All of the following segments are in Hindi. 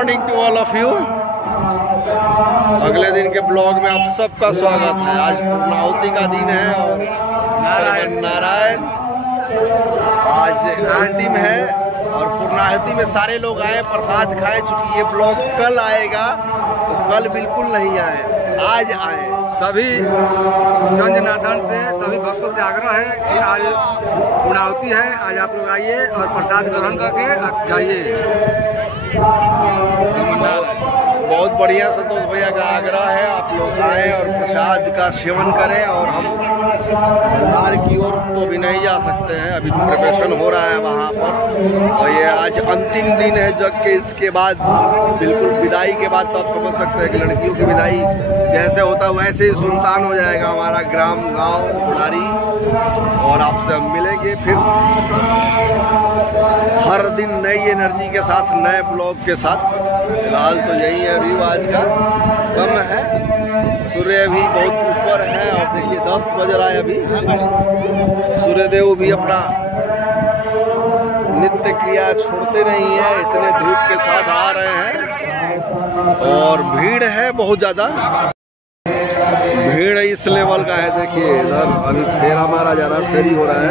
Morning to all of you. अगले दिन के ब्लॉग में आप सबका स्वागत है। आज पूर्णाहुति का दिन है और नारायण आज अंतिम है और पूर्णाहुति में सारे लोग आए, प्रसाद खाए। चूंकि ये ब्लॉग कल आएगा तो कल बिल्कुल नहीं आए, आज आए। सभी जन जनार्दन से सभी भक्तों से आग्रह है कि आज पूर्णाहुति है, आज आप लोग आइए और प्रसाद ग्रहण करके आप जाइए। बहुत बढ़िया संतोष भैया का आग्रह है, आप लोग आए और प्रसाद का सेवन करें। और हम भंडार की ओर तो भी नहीं जा सकते हैं, अभी प्रिपरेशन हो रहा है वहाँ पर। और ये आज अंतिम दिन है जग के, इसके बाद बिल्कुल विदाई के बाद तो आप समझ सकते हैं कि लड़कियों की विदाई जैसे होता है वैसे ही सुनसान हो जाएगा हमारा ग्राम गांव बुढ़ारी। और आपसे हम मिलेंगे फिर हर दिन नई एनर्जी के साथ, नए ब्लॉग के साथ। फिलहाल तो यही है, अभी आज का कम है, सूर्य भी बहुत ऊपर है और देखिए 10 बज रहा है अभी। सूर्यदेव भी अपना नित्य क्रिया छोड़ते नहीं है, इतने धूप के साथ आ रहे हैं। और भीड़ है बहुत ज्यादा, भीड़ इस लेवल का है। देखिए इधर अभी फेरा मारा जा रहा है, फेरी हो रहा है।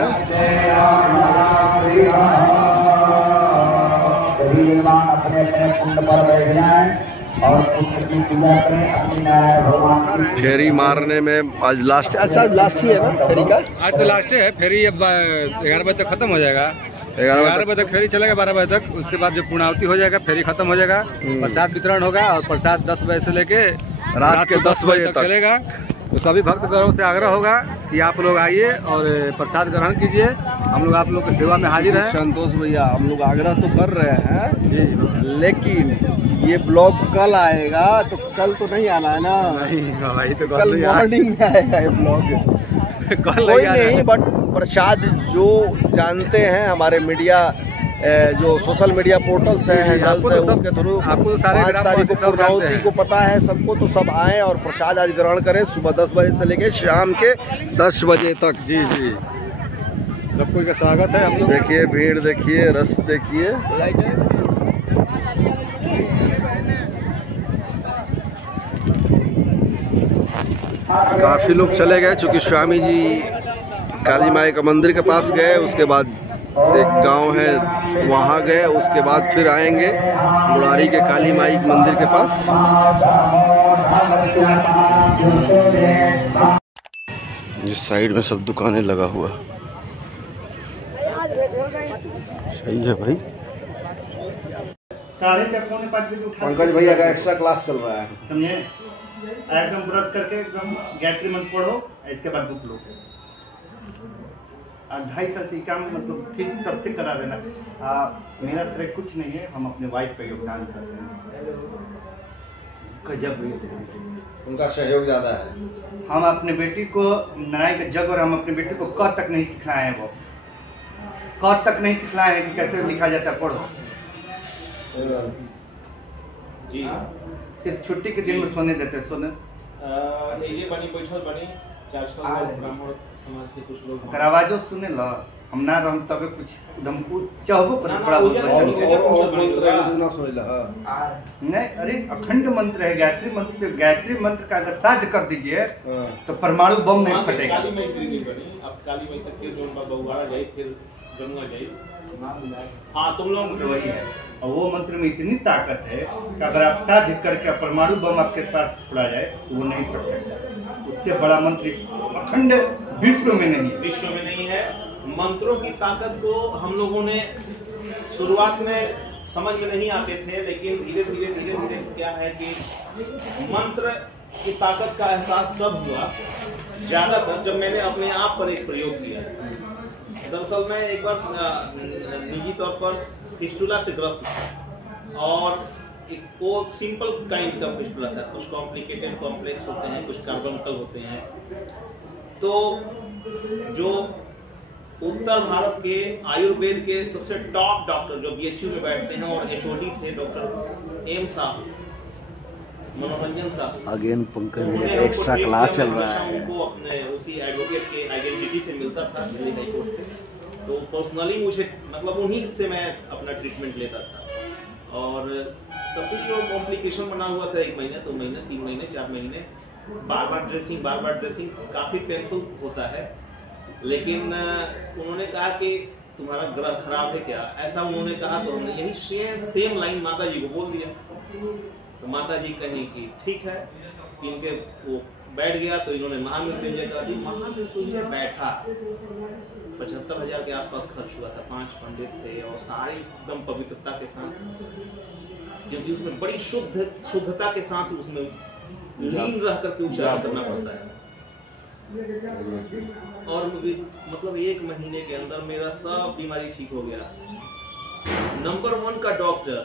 फेरी मारने में आज लास्ट, अच्छा लास्ट ही है ना फेरी का? आज तो लास्ट है फेरी, अब 11 बजे तक खत्म हो जाएगा। 11 बजे तक फेरी चलेगा, 12 बजे तक। उसके बाद जब पूर्णाहुति हो जाएगा फेरी खत्म हो जाएगा, प्रसाद वितरण होगा और प्रसाद 10 बजे से लेके रात के 10 बजे तक चलेगा। तो सभी भक्तगणों से आग्रह होगा कि आप लोग आइए और प्रसाद ग्रहण कीजिए। हम लोग आप लोग की सेवा में हाजिर हैं। संतोष भैया हम लोग आग्रह तो कर रहे हैं जी, लेकिन ये ब्लॉग कल आएगा तो कल तो नहीं आना है ना? नहीं भाई, तो कल मॉर्निंग में आएगा ये ब्लॉग। कोई नहीं, बट प्रसाद जो जानते हैं हमारे मीडिया जो सोशल मीडिया पोर्टल्स हैं, हैंडल्स हैं, उसके थ्रू आपको सारे 5 तारीख को पूर्णाहुति को पता है सबको, तो सब आए और प्रसाद आज ग्रहण करें सुबह 10 बजे से लेके शाम के 10 बजे तक। जी जी, सबको का स्वागत है। हम लोग देखिए भीड़, देखिए रस, देखिए काफी लोग चले गए। चूंकि स्वामी जी काली माई का मंदिर के पास गए, उसके बाद एक गांव है वहां गए, उसके बाद फिर आएंगे बुढ़ारी के काली माई मंदिर के पास। जिस साइड में सब दुकानें लगा हुआ, सही है भाई। पंकज भैया का एक्स्ट्रा क्लास चल रहा है, समझे? एकदम ब्रश करके एकदम गायत्री मंत्र पढ़ो, इसके बाद बुक लो। 2.5 साल से काम मतलब ठीक तब से करा देना। मेरा श्रेय कुछ नहीं है, हम अपने वाइफ का योगदान करते हैं। गजब, उनका सहयोग ज्यादा है। हम अपने बेटी को नारायण का जग, और हम अपने बेटी को क तक नहीं सिखाए हैं, बॉस क तक नहीं सिखाए हैं कि कैसे लिखा जाता है, पढ़ो जी। सिर्फ छुट्टी के दिन में सोने देते हैं। सोने ये बनी बैठल बनी 400 ब्राह्मण समाज के कुछ लोग अगर आवाजो सुने ला हम ना रहम तबे कुछ एकदम चाहबो पर बड़ा नहीं। अरे अखंड मंत्र है, गायत्री मंत्र से गायत्री मंत्र का अगर साध कर दीजिए तो परमाणु बम नहीं फटेगा। काली माई बनी, अब काली माई सकते जो उनका बहुवाड़ा जाए, फिर गंगा जाए। हाँ तुम लोग वही है, और वो मंत्र में इतनी ताकत है कि अगर आप साध करके परमाणु बम आपके पास उड़ा जाए तो वो नहीं फट सकता। उससे बड़ा मंत्र अखंड विश्व में नहीं, विश्व में नहीं है। मंत्रों की ताकत को हम लोगों ने शुरुआत में समझ में नहीं आते थे, लेकिन धीरे धीरे क्या है कि मंत्र की ताकत का एहसास तब हुआ ज्यादातर जब मैंने अपने आप पर एक प्रयोग किया। दरअसल मैं एक बार निजी तौर पर फिस्टुला से ग्रस्त था, और वो सिंपल काइंड का फिस्टुला था। कुछ कॉम्प्लिकेटेड कॉम्प्लेक्स होते हैं, कुछ कार्बोनिकल होते हैं। तो जो उत्तर भारत के आयुर्वेद के सबसे टॉप डॉक्टर जो BHU में बैठते हैं और HOD थे, डॉक्टर M साहब, मनोरंजन साहब, अगेन पंकज एक्स्ट्रा क्लास चल रहा है। उनको अपने उसी एडवोकेट के आइडेंटिटी से मिलता था दिल्ली हाई कोर्ट से, तो पर्सनली मुझे मतलब उन्हीं से मैं अपना ट्रीटमेंट लेता था। और तभी जो कॉम्प्लिकेशन बना हुआ था 1 महीने 2 महीने 3 महीने 4 महीने बार बार ड्रेसिंग काफ़ी पेनफुल होता है। लेकिन उन्होंने कहा कि तुम्हारा ग्रह खराब है क्या, ऐसा उन्होंने कहा तो हमने यही सेम लाइन माता जी को बोल दिया। तो माता जी कहीं कि ठीक है, इनके वो बैठ गया तो इन्होंने महामृत्युंजय करा दी। महामृत्युंजय बैठा 75,000 के आसपास खर्च हुआ था। 5 पंडित थे और सारे एकदम पवित्रता के साथ, क्योंकि उसमें बड़ी शुद्धता के साथ उसमें लीन रह करके उच्चारण करना पड़ता है। और मतलब 1 महीने के अंदर मेरा सब बीमारी ठीक हो गया। नंबर 1 का डॉक्टर,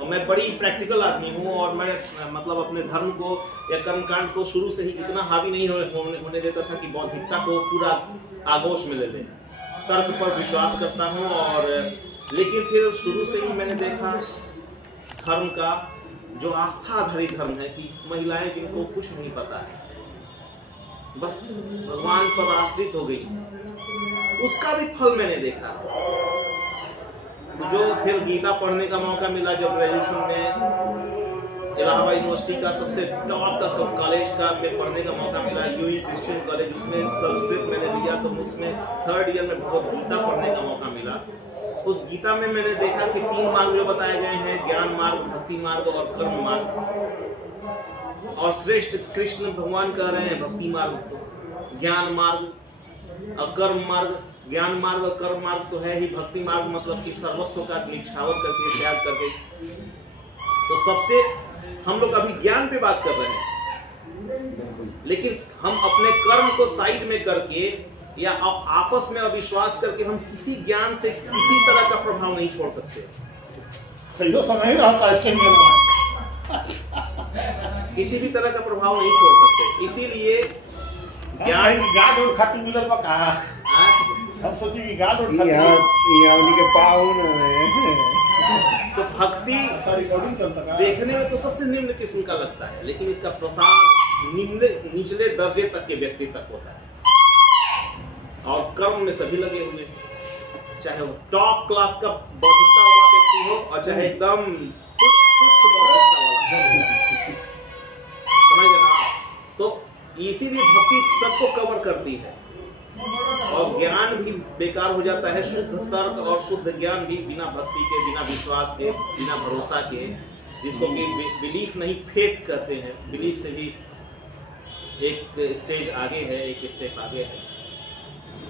और मैं बड़ी प्रैक्टिकल आदमी हूँ और मैं मतलब अपने धर्म को या कर्मकांड को शुरू से ही इतना हावी नहीं होने देता था कि बौद्धिकता को पूरा आगोश में ले ले। तर्क पर विश्वास करता हूँ और लेकिन फिर शुरू से ही मैंने देखा धर्म का जो आस्था आधारित धर्म है कि महिलाएं जिनको कुछ नहीं पता है बस भगवान पर आश्रित हो गई, उसका भी फल मैंने देखा। तो जो फिर गीता पढ़ने का मौका मिला जब ग्रेजुएशन में इलाहाबाद यूनिवर्सिटी का सबसे टॉप का कॉलेज का में पढ़ने का मौका मिला, यूई क्रिश्चियन कॉलेज, उसमें संस्कृत मैंने लिया तो उसमें 3rd ईयर में भगवत गीता पढ़ने का मौका मिला। उस गीता में मैंने देखा कि 3 मार्ग जो बताए गए हैं, ज्ञान मार्ग, भक्ति मार्ग और कर्म मार्ग। और श्रेष्ठ कृष्ण भगवान कह रहे हैं भक्ति मार्ग, ज्ञान मार्ग और कर्म मार्ग। ज्ञान मार्ग और कर्म मार्ग तो है ही, भक्ति मार्ग मतलब कि सर्वस्व का निछावर करके त्याग करके। तो सबसे हम लोग अभी ज्ञान पे बात कर रहे हैं, लेकिन हम अपने कर्म को साइड में करके या आपस में अविश्वास करके हम किसी ज्ञान से किसी तरह का प्रभाव नहीं छोड़ सकते। किसी भी तरह का प्रभाव नहीं छोड़ सकते। इसीलिए ज्ञान गाड़ खाती मिलल बा का हम सोची कि गाड़ और यहाँ के पाउन तो भक्ति देखने में तो सबसे निम्न किस्म का लगता है, लेकिन इसका प्रसार निचले दर्जे तक के व्यक्ति तक होता है। और कर्म में सभी लगे हुए, चाहे वो टॉप क्लास का बौद्धिकता वाला व्यक्ति हो और चाहे एकदम तुच्छ बौद्धिकता वाला, समझ ना। तो इसीलिए भक्ति सबको कवर करती है और ज्ञान भी बेकार हो जाता है। शुद्ध तर्क और शुद्ध ज्ञान भी बिना भक्ति के, बिना विश्वास के, बिना भरोसा के, जिसको कि बिलीफ नहीं फेथ कहते हैं, बिलीफ से भी एक स्टेज आगे है, एक स्टेप आगे है।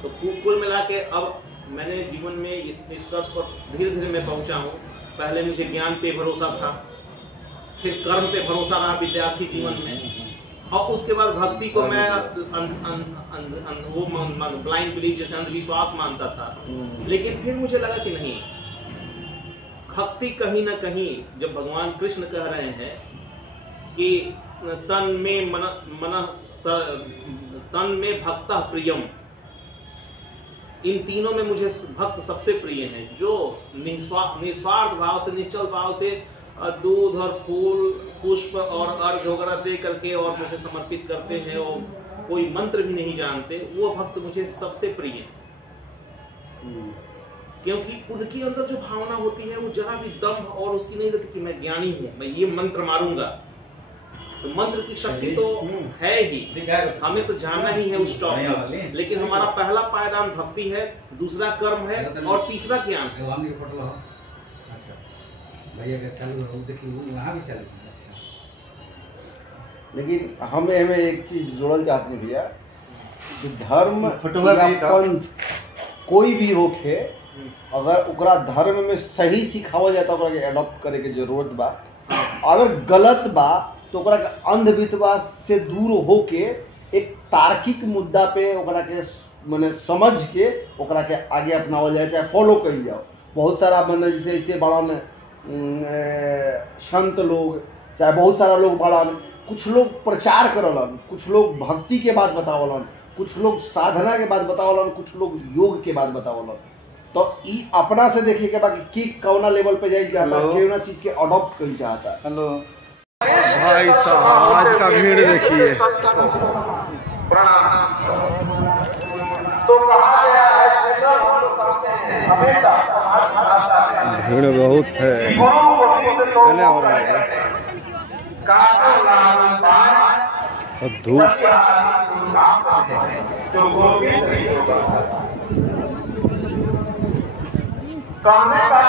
तो कुल मिला के अब मैंने जीवन में इस निष्कर्ष पर धीरे धीरे मैं पहुंचा हूँ। पहले मुझे ज्ञान पे भरोसा था, फिर कर्म पे भरोसा रहा विद्यार्थी जीवन में, और उसके बाद भक्ति को मैं वो ब्लाइंड बिलीफ जैसे अंधविश्वास मानता था। लेकिन फिर मुझे लगा कि नहीं, भक्ति कहीं ना कहीं जब भगवान कृष्ण कह रहे हैं कि तन में भक्तः प्रियम, इन तीनों में मुझे भक्त सबसे प्रिय हैं, जो निस्वार्थ भाव से, निश्चल भाव से दूध और फूल, पुष्प और अर्घ वगैरह दे करके और मुझे समर्पित करते हैं और कोई मंत्र भी नहीं जानते, वो भक्त मुझे सबसे प्रिय हैं। क्योंकि उनके अंदर जो भावना होती है वो जरा भी दम्भ और उसकी नहीं रहती कि मैं ज्ञानी हूं, मैं ये मंत्र मारूंगा। तो मंत्र की शक्ति तो है ही, हमें तो जानना ही है उस टॉप में, लेकिन हमारा पहला पायदान भक्ति है, दूसरा कर्म है और तीसरा ज्ञान है। भैया चालू देखिए वहाँ भी चल। लेकिन हमें एक चीज जोड़ल चाहते हैं भैया, धर्म या पंथ कोई भी होखे, अगर ओकरा धर्म में सही सिखावल जाता ओकरा के एडॉप्ट करे के जरूरत बा। अगर गलत बा तो ओकरा के अंधविश्वास से दूर होके एक तार्किक मुद्दा पे ओकरा के माने समझ के ओकरा के आगे अपनावल जाए, चाहे फॉलो करी जाओ। बहुत सारा माने जैसे बड़ा संत लोग, चाहे बहुत सारा लोग बड़ा, कुछ लोग प्रचार करलन, कुछ लोग भक्ति के बात बतावलन, कुछ लोग साधना के बात बतावलन, कुछ लोग योग के बात बतावलन। तो ई अपना से देखे के बाकी कौना लेवल पे जाए जाता है, केवना चीज के अडॉप्ट कर चाहता है। हेलो भाई साहब, आज का भीड़ देखिए। तो कहा गया है भीड़ बहुत है। कहने हो रहा है और धूप कहने का